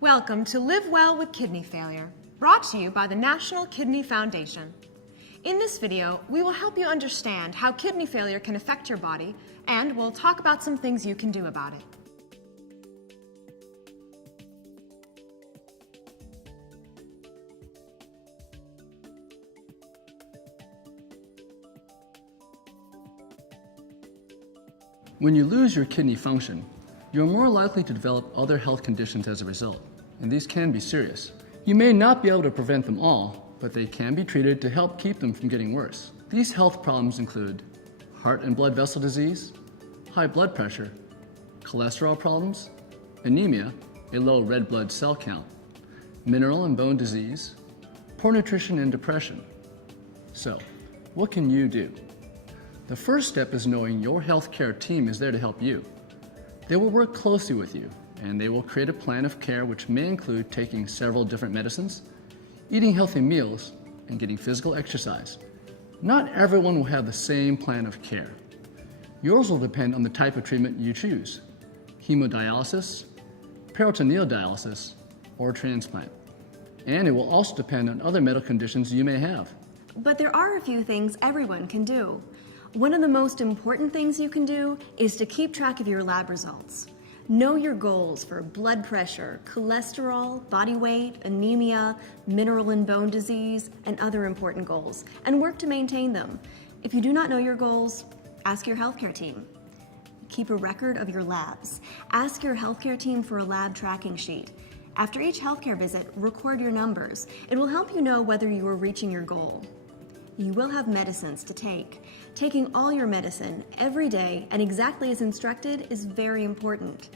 Welcome to Live Well with Kidney Failure, brought to you by the National Kidney Foundation. In this video, we will help you understand how kidney failure can affect your body, and we'll talk about some things you can do about it. When you lose your kidney function, you're more likely to develop other health conditions as a result, and these can be serious. You may not be able to prevent them all, but they can be treated to help keep them from getting worse. These health problems include heart and blood vessel disease, high blood pressure, cholesterol problems, anemia, a low red blood cell count, mineral and bone disease, poor nutrition, and depression. So, what can you do? The first step is knowing your healthcare team is there to help you. They will work closely with you, and they will create a plan of care which may include taking several different medicines, eating healthy meals, and getting physical exercise. Not everyone will have the same plan of care. Yours will depend on the type of treatment you choose: hemodialysis, peritoneal dialysis, or transplant. And it will also depend on other medical conditions you may have. But there are a few things everyone can do. One of the most important things you can do is to keep track of your lab results. Know your goals for blood pressure, cholesterol, body weight, anemia, mineral and bone disease, and other important goals, and work to maintain them. If you do not know your goals, ask your healthcare team. Keep a record of your labs. Ask your healthcare team for a lab tracking sheet. After each healthcare visit, record your numbers. It will help you know whether you are reaching your goal. You will have medicines to take. Taking all your medicine every day and exactly as instructed is very important.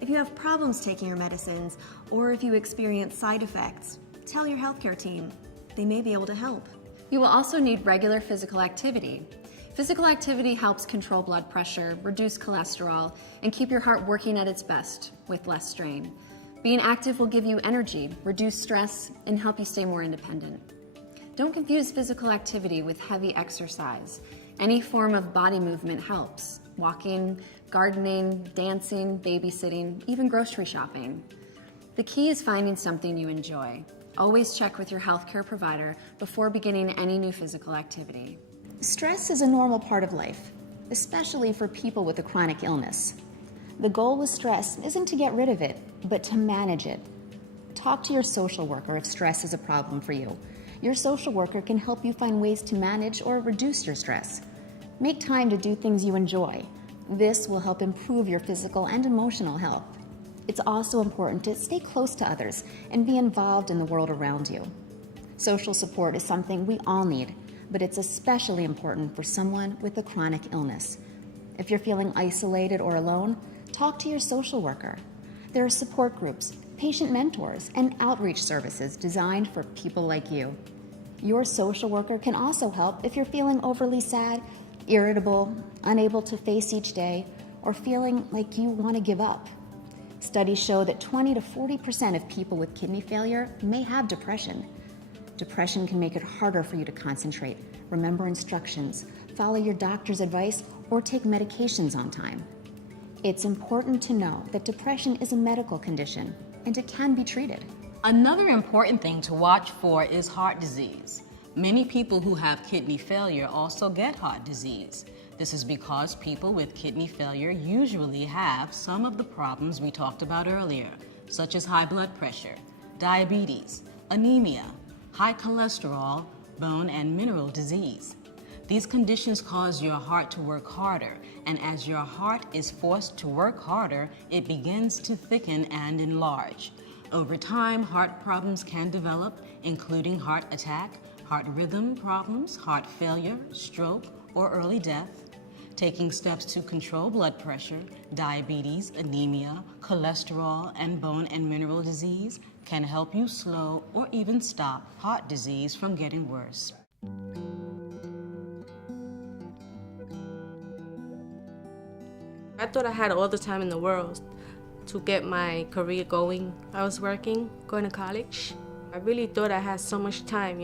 If you have problems taking your medicines, or if you experience side effects, tell your healthcare team. They may be able to help. You will also need regular physical activity. Physical activity helps control blood pressure, reduce cholesterol, and keep your heart working at its best with less strain. Being active will give you energy, reduce stress, and help you stay more independent. Don't confuse physical activity with heavy exercise. Any form of body movement helps. Walking, gardening, dancing, babysitting, even grocery shopping. The key is finding something you enjoy. Always check with your healthcare provider before beginning any new physical activity. Stress is a normal part of life, especially for people with a chronic illness. The goal with stress isn't to get rid of it, but to manage it. Talk to your social worker if stress is a problem for you. Your social worker can help you find ways to manage or reduce your stress. Make time to do things you enjoy. This will help improve your physical and emotional health. It's also important to stay close to others and be involved in the world around you. Social support is something we all need, but it's especially important for someone with a chronic illness. If you're feeling isolated or alone, talk to your social worker. There are support groups, patient mentors, and outreach services designed for people like you. Your social worker can also help if you're feeling overly sad, irritable, unable to face each day, or feeling like you want to give up. Studies show that 20 to 40% of people with kidney failure may have depression. Depression can make it harder for you to concentrate, remember instructions, follow your doctor's advice, or take medications on time. It's important to know that depression is a medical condition, and it can be treated. Another important thing to watch for is heart disease. Many people who have kidney failure also get heart disease. This is because people with kidney failure usually have some of the problems we talked about earlier, such as high blood pressure, diabetes, anemia, high cholesterol, bone and mineral disease. These conditions cause your heart to work harder, and as your heart is forced to work harder, it begins to thicken and enlarge. Over time, heart problems can develop, including heart attack, heart rhythm problems, heart failure, stroke, or early death. Taking steps to control blood pressure, diabetes, anemia, cholesterol, and bone and mineral disease can help you slow or even stop heart disease from getting worse. I thought I had all the time in the world to get my career going. I was working, going to college. I really thought I had so much time,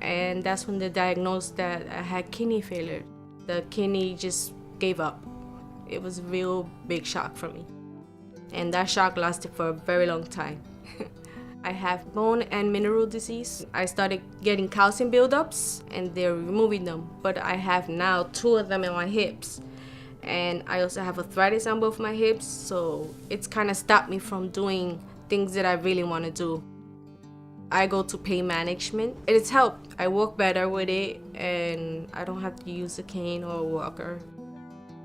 and that's when they diagnosed that I had kidney failure. The kidney just gave up. It was a real big shock for me. and that shock lasted for a very long time. I have bone and mineral disease. I started getting calcium buildups and they're removing them, but I have now 2 of them in my hips. And I also have arthritis on both my hips, so it's kind of stopped me from doing things that I really want to do. I go to pain management. It's helped. I walk better with it and I don't have to use a cane or a walker.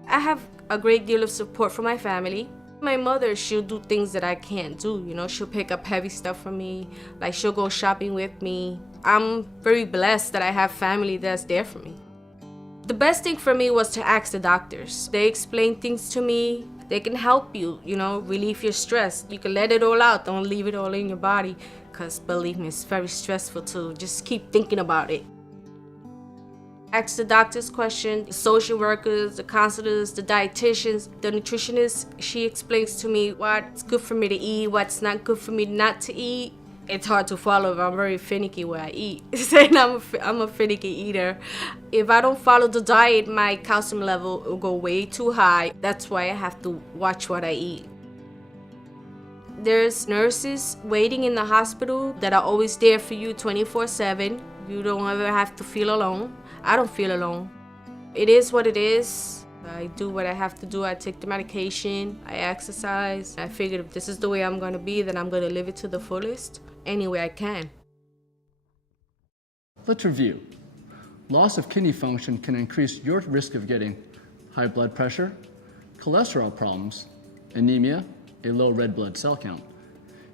I have a great deal of support from my family. My mother, she'll do things that I can't do, you know, she'll pick up heavy stuff for me, like she'll go shopping with me. I'm very blessed that I have family that's there for me. The best thing for me was to ask the doctors. They explain things to me. They can help you, you know, relieve your stress. You can let it all out, don't leave it all in your body, because believe me, it's very stressful to just keep thinking about it. Ask the doctors questions, the social workers, the counselors, the dietitians, the nutritionist. She explains to me what's good for me to eat, what's not good for me not to eat. It's hard to follow if I'm very finicky where I eat. Saying I'm a finicky eater. If I don't follow the diet, my calcium level will go way too high. That's why I have to watch what I eat. There's nurses waiting in the hospital that are always there for you 24/7. You don't ever have to feel alone. I don't feel alone. It is what it is. I do what I have to do. I take the medication. I exercise. I figured if this is the way I'm going to be, then I'm going to live it to the fullest any way I can. Let's review. Loss of kidney function can increase your risk of getting high blood pressure, cholesterol problems, anemia, a low red blood cell count,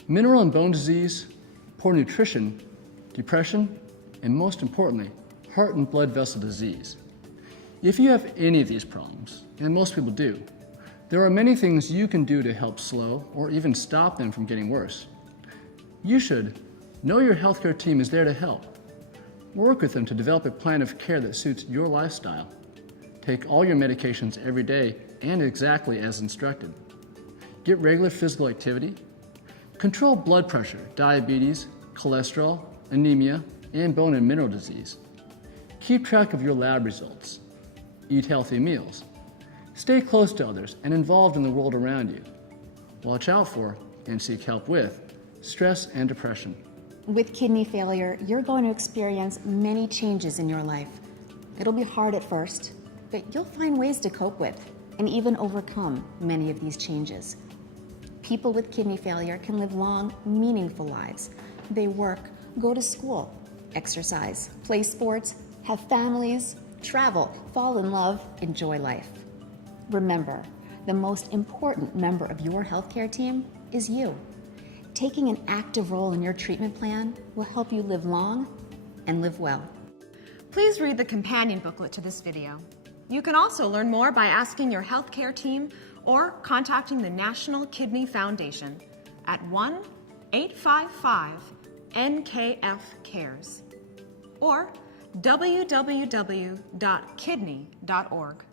mineral and bone disease, poor nutrition, depression, and most importantly, heart and blood vessel disease. If you have any of these problems, and most people do, there are many things you can do to help slow or even stop them from getting worse. You should know your healthcare team is there to help. Work with them to develop a plan of care that suits your lifestyle. Take all your medications every day and exactly as instructed. Get regular physical activity. Control blood pressure, diabetes, cholesterol, anemia, and bone and mineral disease. Keep track of your lab results. Eat healthy meals. Stay close to others and involved in the world around you. Watch out for and seek help with stress and depression. With kidney failure, you're going to experience many changes in your life. It'll be hard at first, but you'll find ways to cope with and even overcome many of these changes. People with kidney failure can live long, meaningful lives. They work, go to school, exercise, play sports, have families, travel, fall in love, enjoy life. Remember, the most important member of your healthcare team is you. Taking an active role in your treatment plan will help you live long and live well. Please read the companion booklet to this video. You can also learn more by asking your healthcare team or contacting the National Kidney Foundation at 1-855-NKF-CARES or www.kidney.org.